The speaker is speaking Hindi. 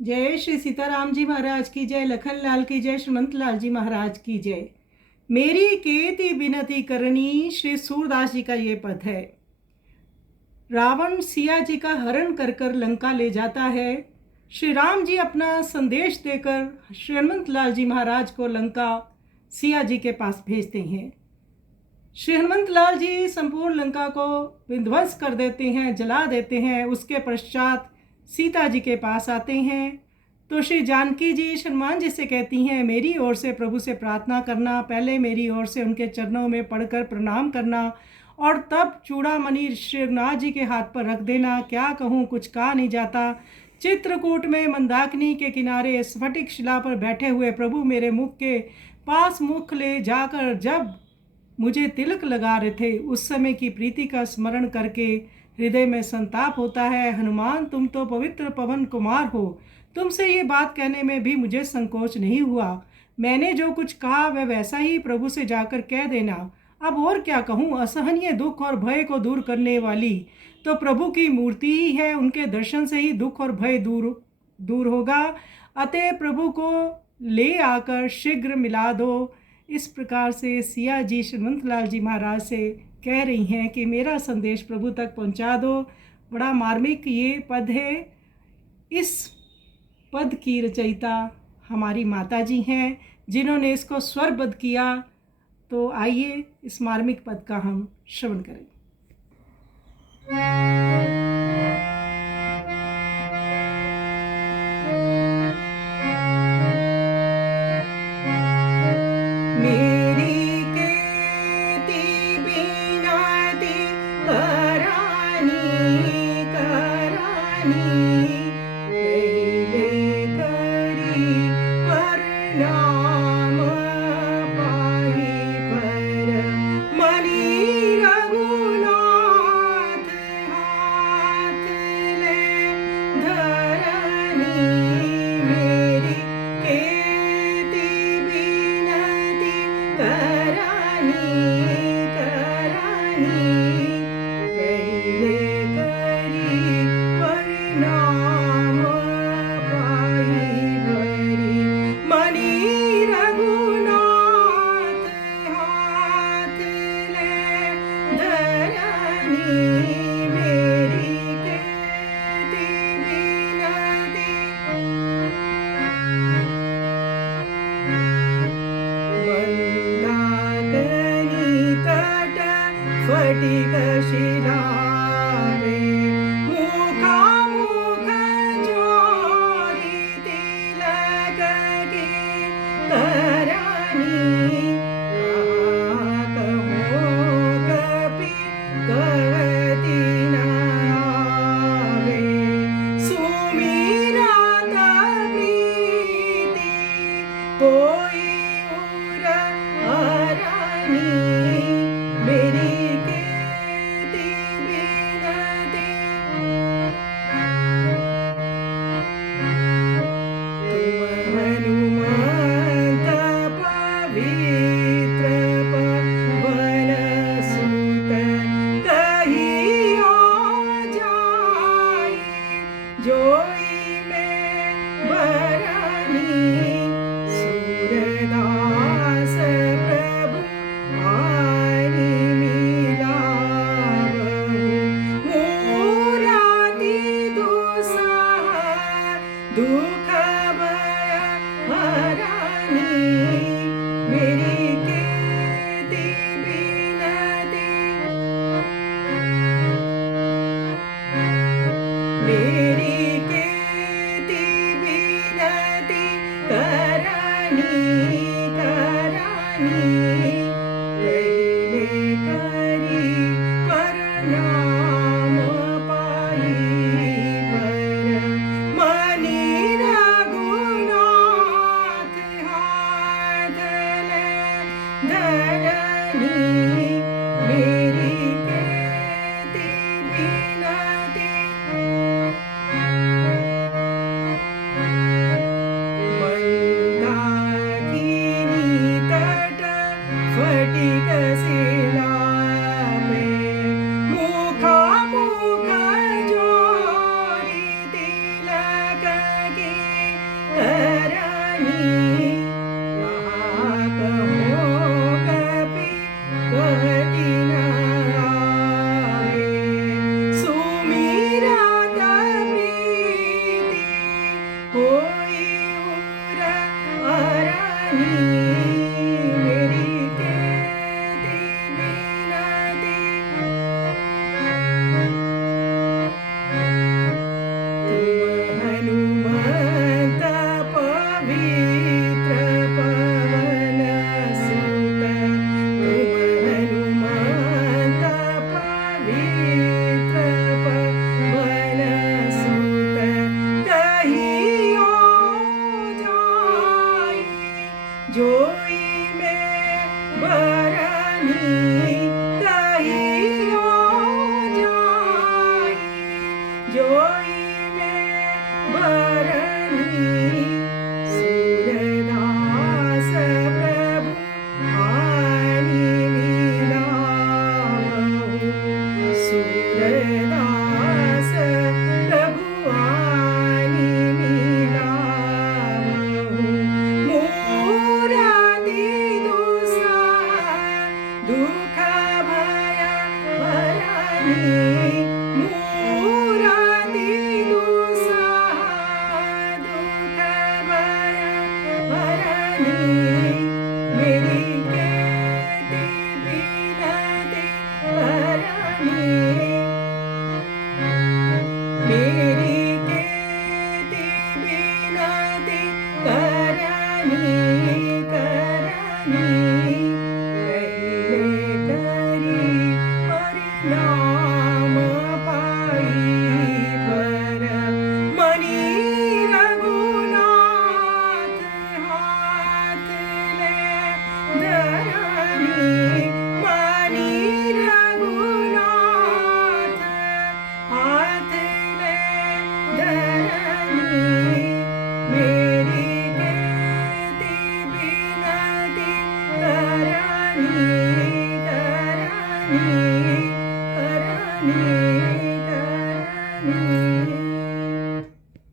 जय श्री सीताराम जी महाराज की जय, लखन लाल की जय, श्रीमंत लाल जी महाराज की जय। मेरी केति बिनती करनी, श्री सूरदास जी का ये पद है। रावण सिया जी का हरण कर कर लंका ले जाता है। श्री राम जी अपना संदेश देकर श्रीमंत लाल जी महाराज को लंका सिया जी के पास भेजते हैं। श्री हनुमंत लाल जी संपूर्ण लंका को विध्वंस कर देते हैं, जला देते हैं। उसके पश्चात सीता जी के पास आते हैं तो श्री जानकी जी हनुमान जी से कहती हैं, मेरी ओर से प्रभु से प्रार्थना करना, पहले मेरी ओर से उनके चरणों में पड़कर प्रणाम करना और तब चूड़ामणि श्री रघुनाथ जी के हाथ पर रख देना। क्या कहूँ, कुछ कहा नहीं जाता। चित्रकूट में मंदाकिनी के किनारे स्फटिक शिला पर बैठे हुए प्रभु मेरे मुख के पास मुख ले जाकर जब मुझे तिलक लगा रहे थे, उस समय की प्रीति का स्मरण करके हृदय में संताप होता है। हनुमान, तुम तो पवित्र पवन कुमार हो, तुमसे ये बात कहने में भी मुझे संकोच नहीं हुआ। मैंने जो कुछ कहा वह वैसा ही प्रभु से जाकर कह देना। अब और क्या कहूँ, असहनीय दुख और भय को दूर करने वाली तो प्रभु की मूर्ति ही है। उनके दर्शन से ही दुख और भय दूर होगा। अतः प्रभु को ले आकर शीघ्र मिला दो। इस प्रकार से सिया जी श्रीमंत लाल जी महाराज से कह रही हैं कि मेरा संदेश प्रभु तक पहुंचा दो। बड़ा मार्मिक ये पद है। इस पद की रचयिता हमारी माता जी हैं, जिन्होंने इसको स्वरबद्ध किया। तो आइए इस मार्मिक पद का हम श्रवण करें। स्फटिक शिला रे मुखामुख जोड़ी तिलक की करनी कपि गति न आवे सुमिरत प्रीति कोई उर हरनी मेरी जोई में बरनी सूरदास प्रभु आनी मिलावहु मूराति दुसह दुख भय हरनी मेरी केति बिनती मेरी केति बिनती करनी पहले करी प्रणाम पाई पर मनि रघुनाथ हाथ ले Ni